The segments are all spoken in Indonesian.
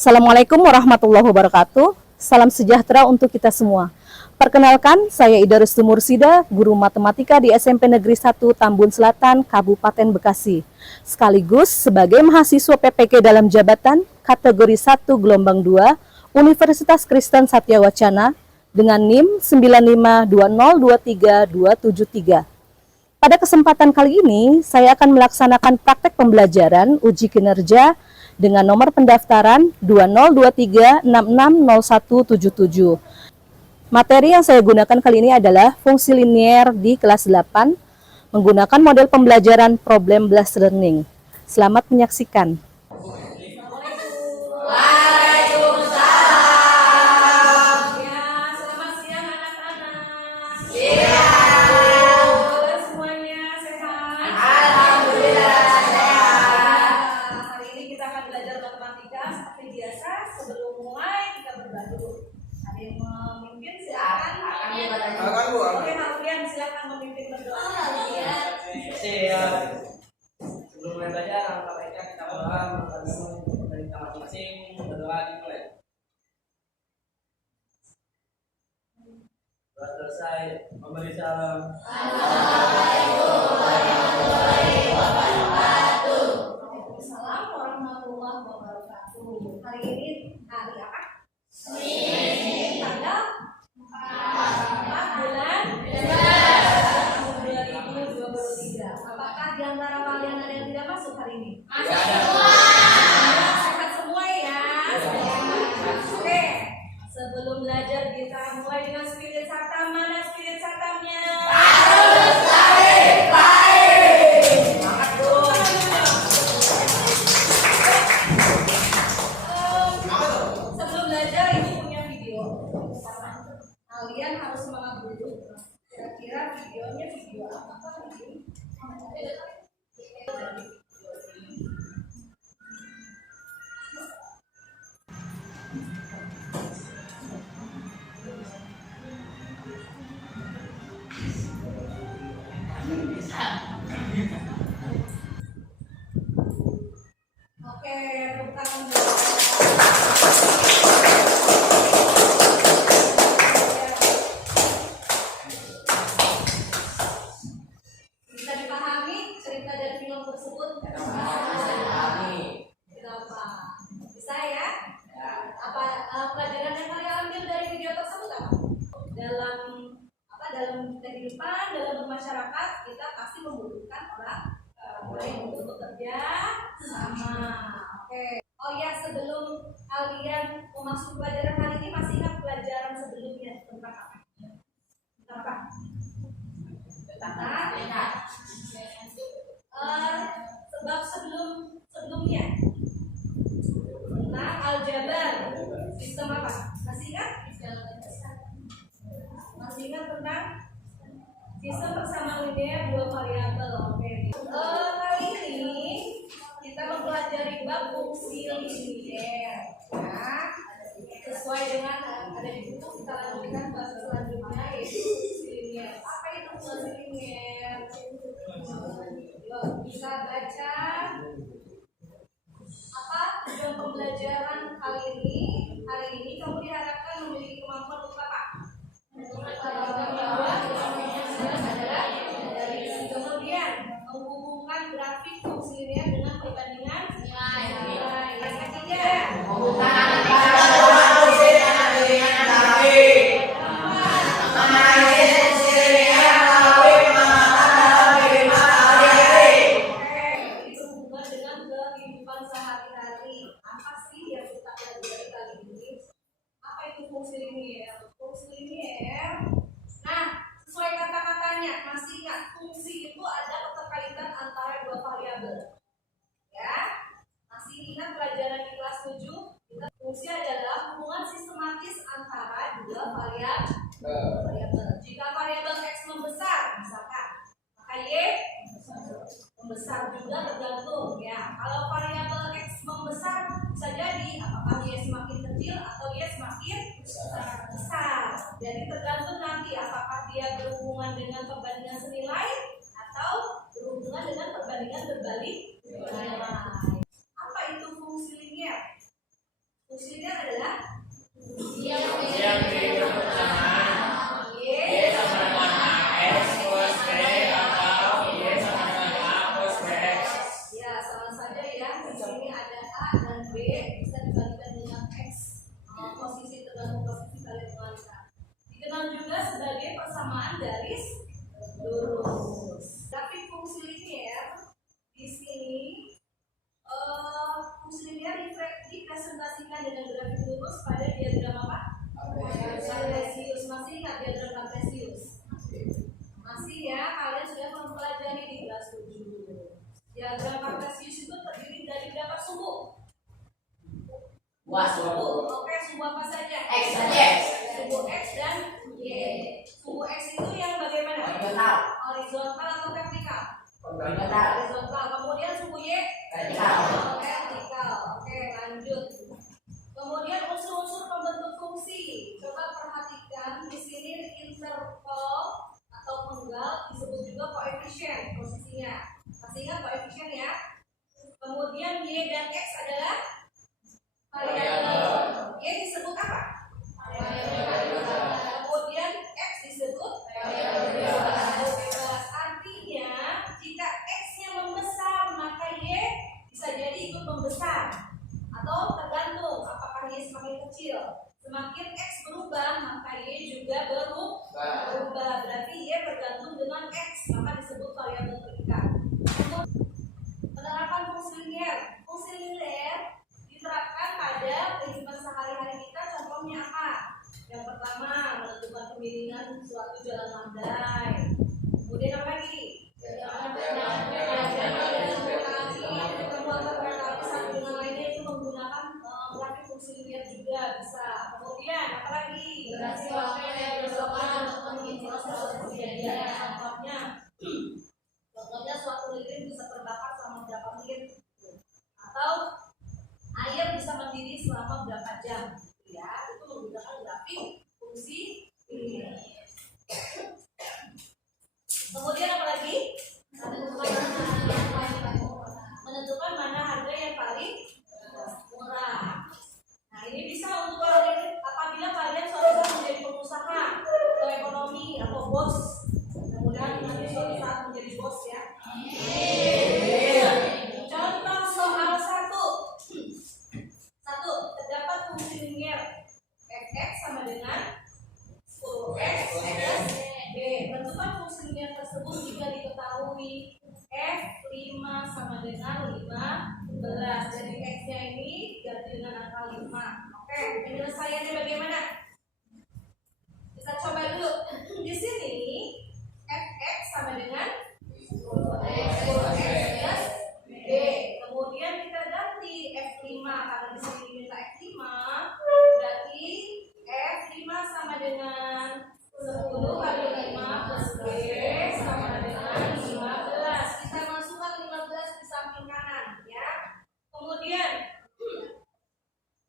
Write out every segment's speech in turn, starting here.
Assalamualaikum warahmatullahi wabarakatuh. Salam sejahtera untuk kita semua. Perkenalkan, saya Ida Restu Mursida, guru matematika di SMP Negeri 1 Tambun Selatan, Kabupaten Bekasi. Sekaligus sebagai mahasiswa PPK dalam jabatan kategori 1 gelombang 2 Universitas Kristen Satya Wacana dengan NIM 952023273. Pada kesempatan kali ini, saya akan melaksanakan praktek pembelajaran uji kinerja dengan nomor pendaftaran 2023660177. Materi yang saya gunakan kali ini adalah fungsi linier di kelas 8 menggunakan model pembelajaran problem based learning. Selamat menyaksikan. Sebelum mulai belajar, alangkah baiknya kita berdoa dari kita masing-masing, berdoa dimulai. Doa selesai, memberi salam. Assalamualaikum warahmatullahi wabarakatuh. Waalaikumsalam warahmatullahi wabarakatuh. Hari ini hari apa? Senin. Tanggal 4 bulan 2023. Apakah di antara kalian ada yang tidak masuk hari ini? Masuk semua. Sehat semua ya. Oke. Sebelum belajar kita mulai dengan spirit satam. Mana spirit satamnya? Harus baik. Semangat dong. Sebelum belajar ibu punya video. Kalian harus semangat dulu. Kira-kira videonya video apa ini? Oke, tepuk tangan dulu. Bisa dipahami cerita dari film tersebut? Kenapa? Bisa ya? Apa pelajaran yang kalian ambil dari video tersebut apa? Dalam kehidupan, dalam bermasyarakat kita pasti membutuhkan orang lain untuk bekerja sama. Oke. Oh ya, sebelum kalian memasuki pelajaran hari ini, masih ingat pelajaran sebelumnya tentang apa? Tentang apa? Sebab sebelumnya tentang aljabar, sistem apa? Masih ingat? Masih ingat tentang sistem persamaan linear dua variabel. Oke. Kali ini kita mempelajari bab fungsi linear. Ya, sesuai dengan ada di buku, kita lanjutkan bab selanjutnya yaitu fungsi linear. Apa itu fungsi linear? Yuk, kita baca apa tujuan pembelajaran kali ini. Hari ini kamu diharapkan memiliki kemampuan untuk apa? Kemudian menghubungkan grafik fungsi linear dengan perbandingan nilai. Yang ketiga, itu hubungan dengan kehidupan sehari-hari. Apa sih yang kita pelajari kali ini? Apa itu fungsi linear? Fungsi linear. Nah, sesuai kata-katanya, masih ingat fungsi itu ada keterkaitan antara dua variabel. Ya, masih ingat pelajaran di kelas 7? Fungsi adalah hubungan sistematis antara dua variabel. Jika variabel x membesar, misalkan, maka y membesar juga tergantung. Ya, kalau variabel x membesar bisa jadi apakah y semakin kecil atau y semakin besar. Jadi tergantung nanti apakah dia berhubungan dengan perbandingan senilai atau berhubungan dengan perbandingan berbalik nilai. Apa itu fungsi linear? Diagram Kartesius itu terdiri dari berapa suku? Dua suku. Oke, suku apa saja? X dan Y. Suku X dan Y. Suku X itu yang bagaimana? Horizontal. Horizontal atau vertikal? Horizontal. Horizontal. Kemudian suku Y? Vertikal. Vertikal. Oke, lanjut. Kemudian unsur-unsur pembentuk fungsi. Coba perhatikan di sini interval atau penggal disebut juga koefisien posisinya. Masih ingat koefisien ya? Kemudian Y dan X adalah variabel. Y disebut apa? Variabel. Kemudian X disebut variabel. Artinya jika X-nya membesar maka Y bisa jadi ikut membesar. Atau tergantung apakah Y semakin kecil. Semakin X berubah maka Y juga berubah. Berarti Y bergantung dengan X, maka disebut variabel terikat. Penerapan fungsi linier. Fungsi linier diterapkan pada kehidupan sehari-hari kita. Contohnya apa? Yang pertama, menentukan kemiringan suatu jalan landai. Kemudian apa lagi? Grafik fungsi linier juga bisa. Kemudian apa lagi? Durasi waktu yang bersamaan untuk menghitung suatu kejadian. Contohnya suatu lilin bisa terbakar selama berapa menit, atau air bisa mendidih selama berapa jam. Ya, itu menggunakan grafik fungsi linier. Kemudian apa lagi? Menentukan mana harga yang paling murah. Nah, ini bisa untuk apabila kalian suatu saat menjadi pengusaha atau ekonomi atau bos. Mudah-mudahan nanti suatu saat menjadi bos ya. Contoh soal 1. Terdapat fungsi linier fx sama dengan 10x plus b. Tentukan fungsi linier tersebut jika diketahui f5 sama dengan 15. Jadi x-nya ini ganti dengan angka 5. Oke, penyelesaiannya bagaimana? Kita coba dulu. Di sini fx sama dengan 10x plus b. Kemudian kita ganti f5 karena di sini diminta f5. Berarti f5 sama dengan 10 kali 5 plus b sama dengan 15. Kita masukkan 15 di samping kanan ya. Kemudian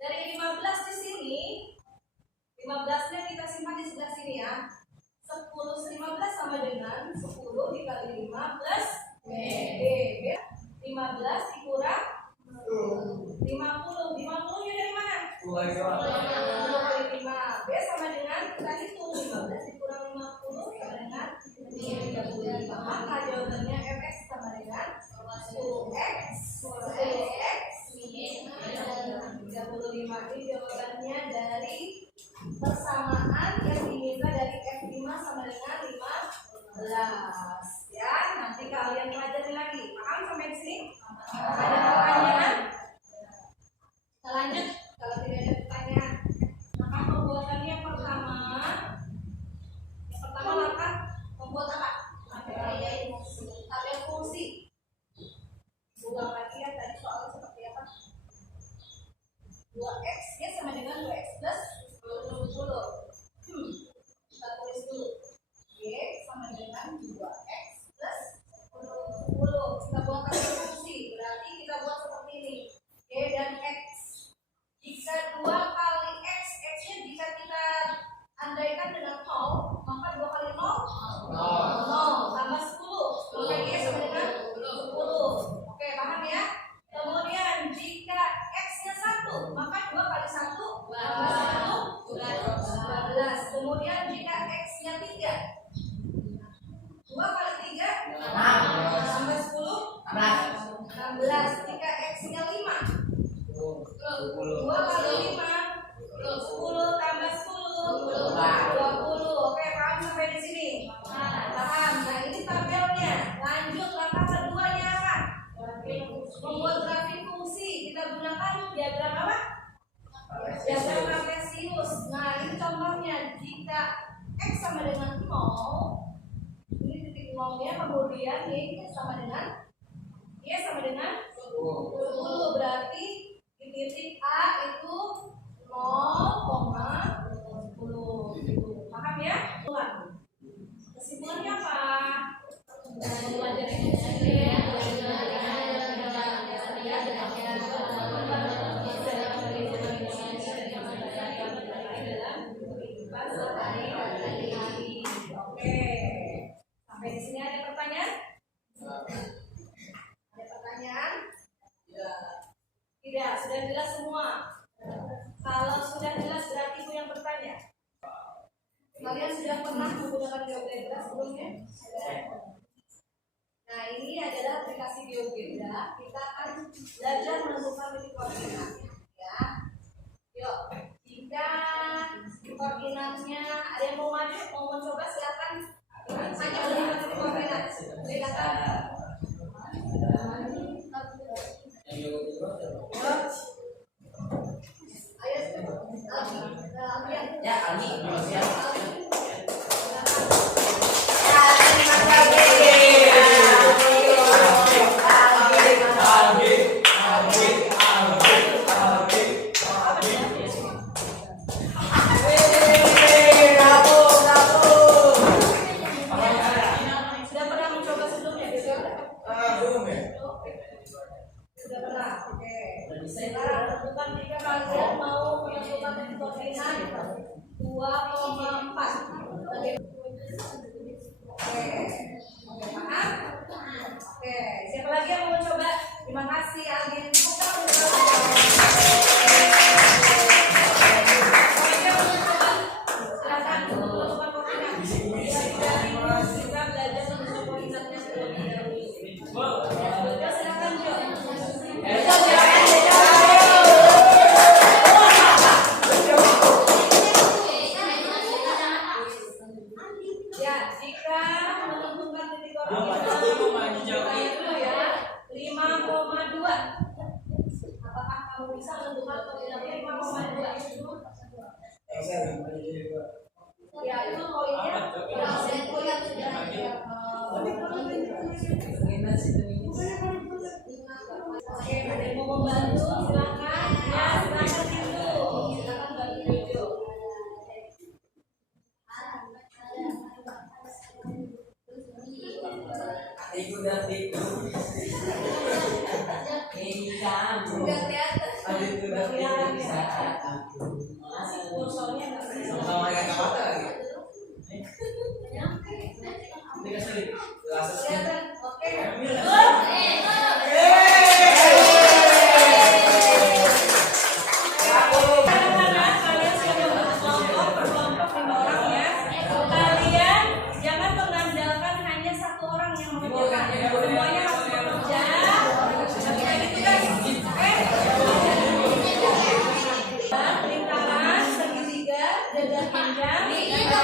dari 15 di sini, 15-nya kita simpan di sebelah sini ya. 10 15 sama dengan 10 dikali 5 plus b. 15 dikurang 50. 50-nya dari mana? 10 kali 5. B sama dengan kita hitung 15 dikurang 50 sama dengan 35. Maka jawabannya fx sama dengan 10x 35. Ini jawabannya dari persamaan yang diminta dari f5 sama dengan 15 ya. Nanti kalian pelajari lagi. Paham sampai di sini? Ada pertanyaan? Kita lanjut. Kalau tidak ada pertanyaan, maka pembuatannya yang pertama langkah membuat apa? Tabel fungsi. Ulang lagi ya, tadi soalnya seperti apa? 2x ya sama dengan 2x plus 10. Kita tulis dulu. Y sama dengan 2x plus 10. Kita buat tabel fungsi. Berarti kita buat seperti ini. Y dan x. Jika 2 kali x, x-nya jika kita andaikan dengan 0, maka 2 kali 0 tambah 10. Maka y sama dengan 10. Oke, paham ya? Kemudian jika x-nya 1, maka 2 kali 1 tambah 1 12. Kemudian jika x-nya 3, 2 kali 3 tambah 10 16. Jika x-nya 5, 2 kali 5 10 tambah 10 20. Oke, paham sampai di sini? Paham. Nah, ini tabelnya. Lanjut langkah keduanya apa? Membuat grafik fungsi. Kita gunakan diagram apa? Diagram Kartesius. Nah, ini contohnya. Jika x sama dengan 0, ini titik 0-nya, kemudian y sama dengan sudah jelas semua. Kalau sudah jelas berarti Ibu yang bertanya. Kalian sudah pernah menggunakan GeoGebra sebelumnya? Nah, ini adalah aplikasi GeoGebra. Kita akan belajar menentukan titik koordinatnya. Ya, yuk. Jika koordinatnya ada yang mau maju, mau mencoba, silakan. Hanya menentukan titik koordinat. Silakan. Ya, Aldi, siap. Sudah pernah mencoba sebelumnya? Belum ya? Sudah pernah. Oke. Sekarang tentukan jika kalian mau menentukan titik koordinat 2,4. Oke. Oke, paham? Oke, siapa lagi yang mau coba? Terima kasih, Alvin. Buka silakan menentukan koordinat. Biar kita belajar menentukan koordinatnya terlebih dahulu. Ya, silakan, Jo. Ya, jika menentukan titik koordinat itu ya 5,2. Apakah kamu bisa menentukan koordinatnya 5,2? Ya, itu poinnya. Oke, ada yang mau membantu? Silakan. Ya, silakan dulu. Silakan bantu Jo. Ikut dan ikut. Ini kamu. Udah kelihatan. Tadi itu udah bisa. Masih kursornya nggak bisa. Sama-sama dengan kacamata lagi. Ini kasih glasses. Kelihatan. Oke. Kalian sudah membentuk kelompok 5 orang ya. Kalian jangan mengandalkan hanya satu orang yang mengerjakan. Semuanya harus bekerja. Bagi tugas. Oke. Lingkaran segitiga, dada panjang, segi 4.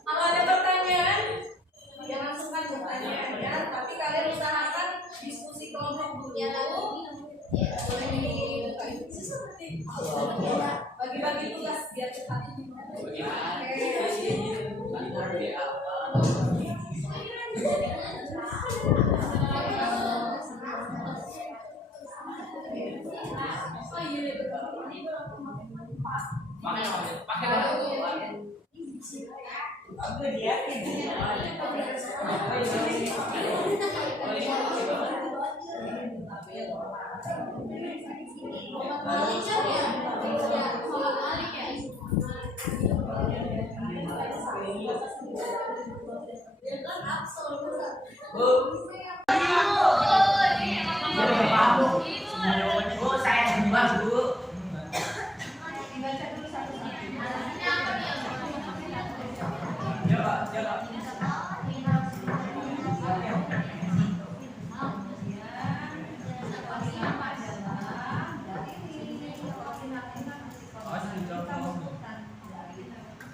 Kalau ada pertanyaan, jangan sungkan bertanya ya. Tapi kalian usahakan diskusi kelompok dulu. Bagi-bagi tugas biar cepat.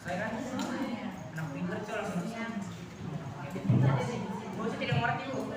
Saya kan anak pintar tuh langsung. Gue sih tidak ngerti bu.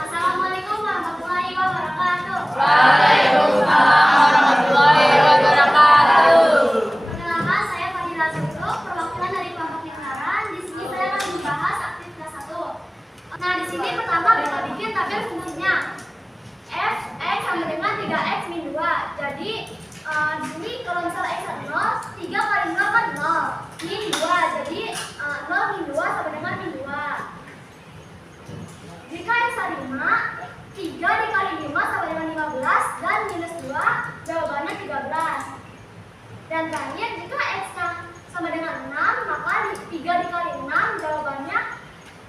Assalamualaikum warahmatullahi wabarakatuh. Waalaikumsalam warahmatullahi wabarakatuh. Perkenalkan, saya Fadila Zubro, perwakilan dari kelompok lingkaran. Di sini saya akan membahas aktivitas 1. Nah, di sini pertama kita bikin tabel fungsinya. F X sama dengan 3X min 2. Jadi di sini kalau misal X 0, 3 kali 0 kan 0. Min 2, jadi 0 min 2 sama dengan min 2. Jika X 5, 3 dikali 5 sama dengan 15 dan minus 2, jawabannya 13. Dan terakhir, jika X sama dengan 6, maka 3 dikali 6, jawabannya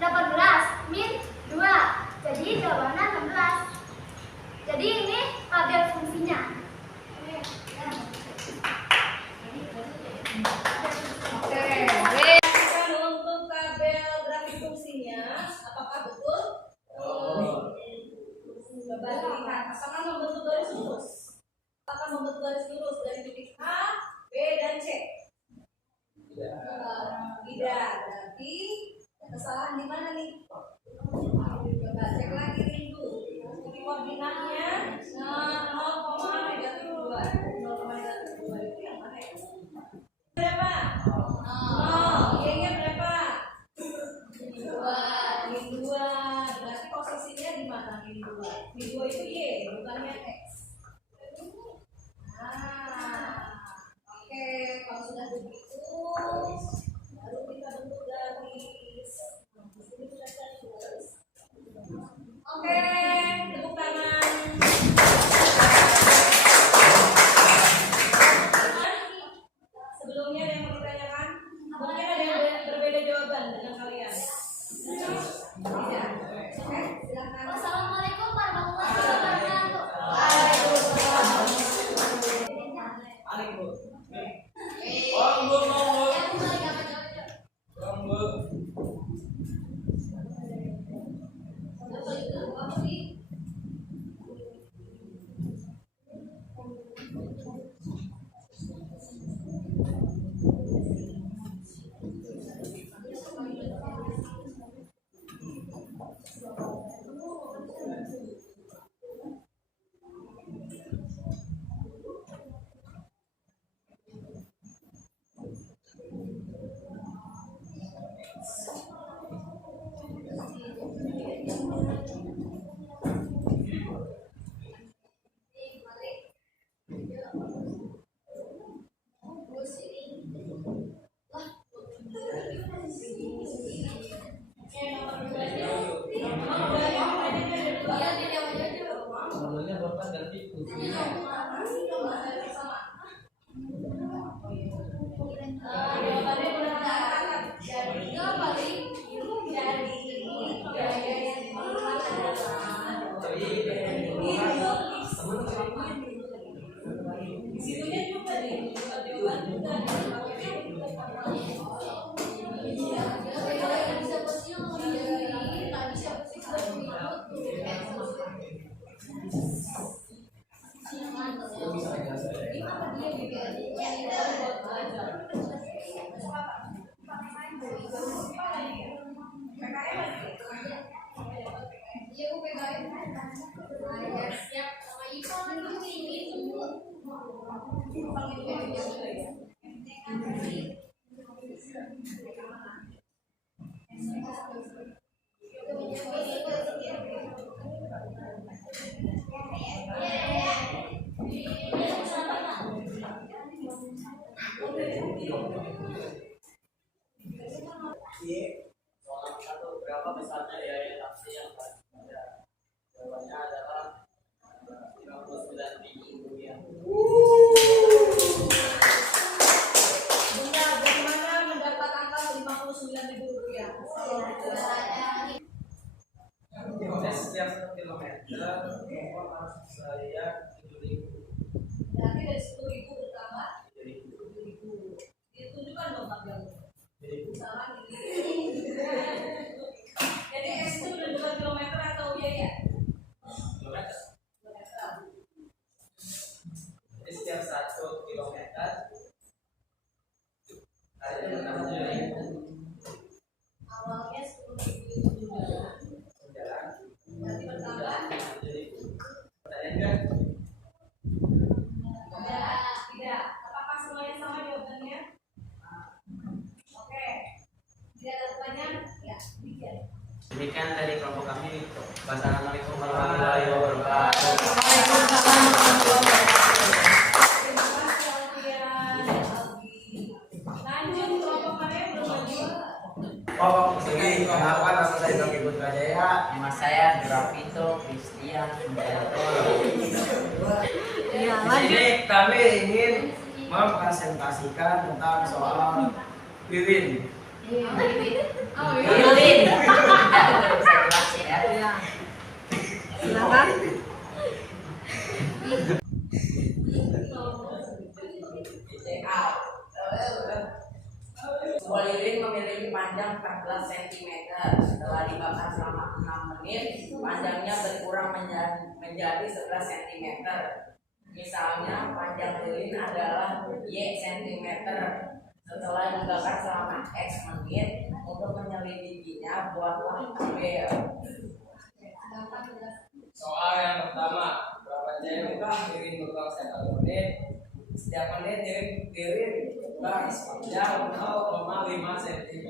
18, min 2. Jadi jawabannya 16. Jadi ini tabel fungsinya. Untuk tabel grafik fungsinya, apakah betul? Coba lihat, apakah membentuk garis lurus? Apakah membentuk garis lurus dari titik A, B, dan C? Tidak. Berarti kesalahan di mana nih? Coba cek lagi rindu. Ini koordinatnya 0,-2. 0,-2 itu yang mana ya? Berapa? 0. Y-nya berapa? Min 2. Berarti posisinya di mana min 2? Min 2 itu Y, bukannya X. Nah, oke, kalau sudah begitu, baru kita bentuk garis. Di sini kita cari garis. Oke, tepuk tangan. Sebelumnya ada yang mau ditanyakan? Mungkin ada yang berbeda jawaban dengan kalian. Tidak. Oke, silakan. Wassalamualaikum warahmatullahi wabarakatuh. Soal satu, berapa besarnya biaya taksi yang ada? Jawabannya adalah 59.000 rupiah. Bunda, bagaimana mendapat angka 59.000 rupiah? Setiap 1 kilometer harus saya 7.000. Berarti dari 10.000 bertambah 7.000. 7.000. Ditunjukkan dong tabel. Salah ini. Jadi X itu menentukan kilometer atau biaya? Kilometer. Kilometer. Jadi setiap 1 kilometer ada yang bertambah 7.000. Awalnya 10.000 itu Jalan. berarti bertambah 7.000. Pertanyaan kan? tidak. Apakah semuanya sama jawabannya? Oke. Tidak ada pertanyaan? Ya, demikian. Demikian dari kelompok kami. Wassalamualaikum warahmatullahi wabarakatuh. Terima kasih Alfian, Alfi. Lanjut kelompok mana yang belum maju? Oh, begini, kenapa nama saya Doki Putra Jaya? Nama saya Grafito Christian Sudarto. Ya, Di sini kami ingin mempresentasikan tentang soal wiwin. Oh, Lilin. Ya. Silakan. Sebuah lilin memiliki panjang 14 cm. Setelah dibakar selama 6 menit, panjangnya berkurang menjadi 11 cm. Misalnya, panjang lilin adalah Y cm. Setelah dibakar selama X menit, untuk menyelidikinya, buatlah tabel. Soal yang pertama, berapa cm lilin berkurang setiap 1 menit? Setiap menit lilin berkurang sepanjang 0,5 cm.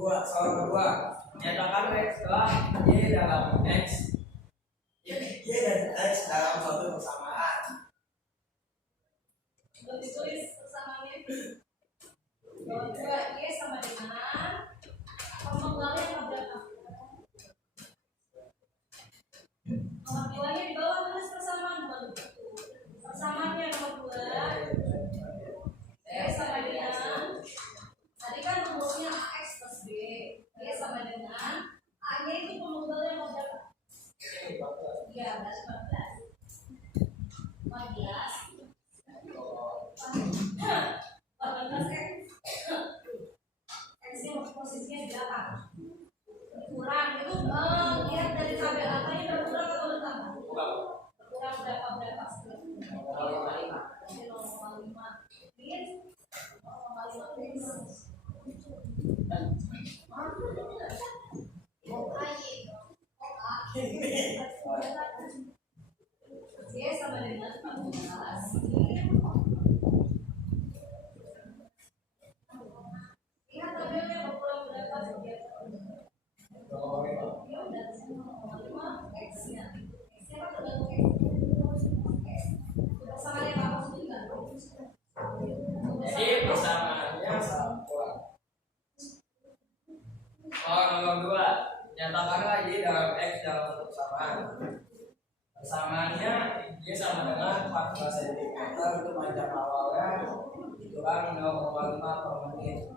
Soal kedua, nyatakan X telah Y dalam X. Y dan X dalam suatu persamaan. Untuk ditulis persamaannya. Bahwa 2Y sama dengan pemenggalnya yang berapa? Nomor 2-nya di bawah tulis persamaan, bukan begitu. Persamaannya nomor 2. Y sama dengan, tadi kan rumusnya AX plus B. Y sama dengan A-nya itu pemenggalnya nomor berapa? Iya, berarti 14. 14 X-nya posisinya di 8. Kurang itu lihat dari tabel apanya berkurang atau bertambah? Berkurang berapa? 0,5. Please. 0,5 please. Y sama dengan 14. Lihat tabelnya berkurang berapa saja. Ya udah 0,5 X-nya. X-nya kan tergantung X. Persamaannya kamu sendiri kan? Jadi persamaannya sama. Soal nomor 2, nyatakanlah Y dalam X dalam satu persamaan. Persamaannya Y sama dengan 14 cm itu panjang awalnya dikurang 0,5 per menit.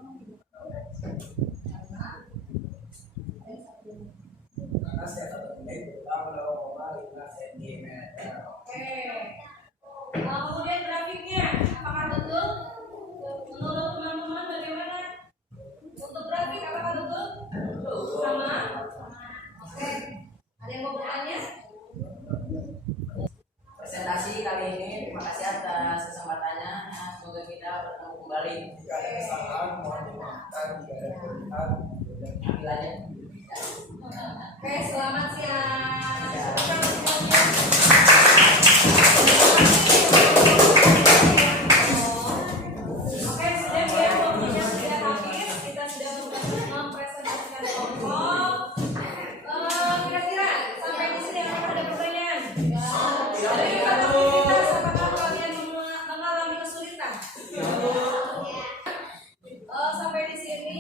Karena setiap 1 menit berkurang 0,5 cm. Oke. presentasi kali ini. Terima kasih atas kesempatannya. Semoga kita bertemu kembali. Jika ada kesalahan mohon dimaafkan, jika ada kelebihan Ambil aja. Oke, selamat siang. Oke, sudah ya, waktunya sudah habis. Kita sudah mempresentasikan kelompok. Kira-kira sampai di sini apakah ada pertanyaan? Dari aktivitas apakah kalian mengalami kesulitan? Sampai di sini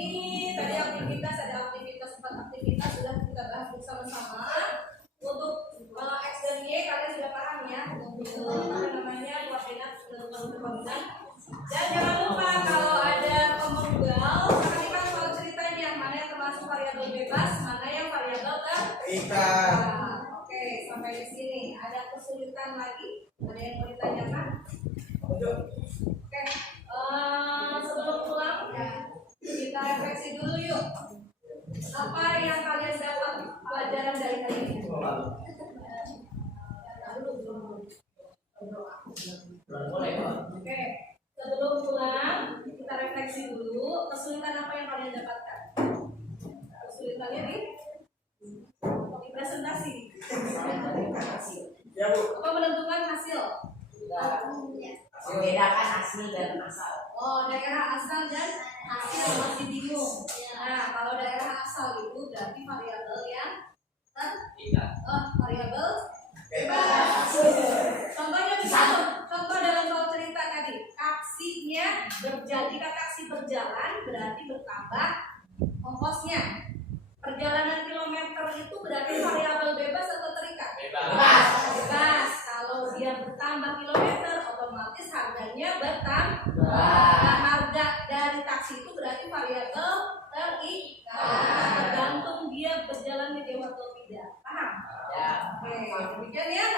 tadi aktivitas ada aktivitas 4 aktivitas sudah kita bahas bersama-sama. Untuk X dan Y kalian sudah paham ya, untuk apa namanya koordinat koordinat. Dan jangan lupa kalau ada pemenggal, perhatikan soal ceritanya mana yang termasuk variabel bebas, mana yang variabel ikan. Oke, sampai di sini ada kesulitan lagi, ada yang mau ditanyakan? Oke, sebelum pulang kita refleksi dulu yuk. Apa yang kalian dapat pelajaran dari hari ini? Oke, sebelum pulang kita refleksi dulu. Kesulitan apa yang kalian dapatkan? Kesulitannya di presentasi. Ya Bu. Apa menentukan hasil? Membedakan asli dan asal. Oh, daerah asal dan hasil masih bingung. Nah, kalau daerah asal itu berarti variabel yang variabel bebas. Contohnya bisa contoh dalam soal cerita tadi, aksinya berjadi kata aksi berjalan berarti bertambah ongkosnya. Perjalanan kilometer itu berarti variabel bebas atau terikat? Bebas. Bebas. Kalau dia bertambah kilometer, otomatis harganya bertambah. Nah, harga dari taksi itu berarti variabel terikat. Tergantung dia berjalannya jauh atau tidak. Paham? Ya. Oke, demikian ya.